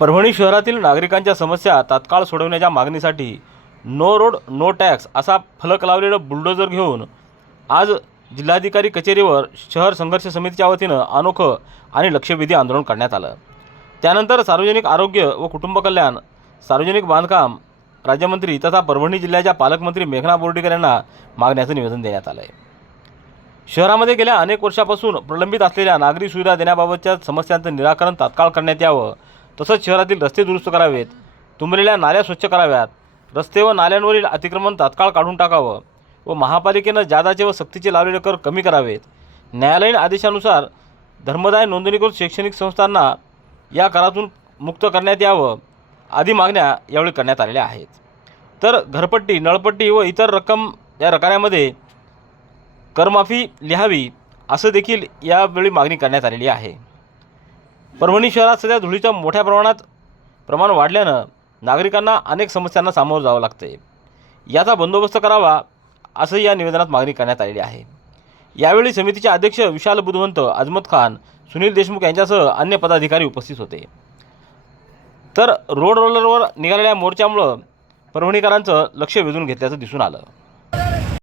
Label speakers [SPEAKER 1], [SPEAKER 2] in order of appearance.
[SPEAKER 1] परभणी शहरातील नागरिकांच्या समस्या तात्काळ सोडवण्याच्या मागणीसाठी नो रोड नो टॅक्स असा फलक लावलेलं बुलडोजर घेऊन आज जिल्हाधिकारी कचेरीवर शहर संघर्ष समितीच्या वतीनं अनोखं आणि लक्षवेधी आंदोलन करण्यात आलं. त्यानंतर सार्वजनिक आरोग्य व कुटुंब कल्याण सार्वजनिक बांधकाम राज्यमंत्री तथा परभणी जिल्ह्याच्या पालकमंत्री मेघना बोर्डीकर यांना मागण्याचं निवेदन देण्यात आलं आहे शहरामध्ये गेल्या अनेक वर्षापासून प्रलंबित असलेल्या नागरी सुविधा देण्याबाबतच्या समस्यांचं निराकरण तात्काळ करण्यात यावं तसंच शहरातील रस्ते दुरुस्त करावेत. तुंबलेल्या नाल्या स्वच्छ कराव्यात. रस्ते व नाल्यांवरील अतिक्रमण तात्काळ काढून टाकावं व महापालिकेनं जादाचे व सक्तीचे लावलेले कर कमी करावेत. न्यायालयीन आदेशानुसार धर्मदाय नोंदणीकृत शैक्षणिक संस्थांना या करातून मुक्त करण्यात यावं आदी मागण्या यावेळी करण्यात आलेल्या आहेत. तर घरपट्टी नळपट्टी व इतर रक्कम या रकान्यामध्ये करमाफी लिहावी असं देखील यावेळी मागणी करण्यात आलेली आहे. परभणी शहरात सध्या धुळीच्या मोठ्या प्रमाणात प्रमाण वाढल्यानं नागरिकांना अनेक समस्यांना सामोरं जावं लागते याचा बंदोबस्त करावा असंही या निवेदनात मागणी करण्यात आलेली आहे. यावेळी समितीचे अध्यक्ष विशाल बुधवंत अजमत खान सुनील देशमुख यांच्यासह अन्य पदाधिकारी उपस्थित होते. तर रोड रोलरवर निघालेल्या मोर्चामुळं परभणीकरांचं लक्ष वेधून घेतल्याचं दिसून आलं.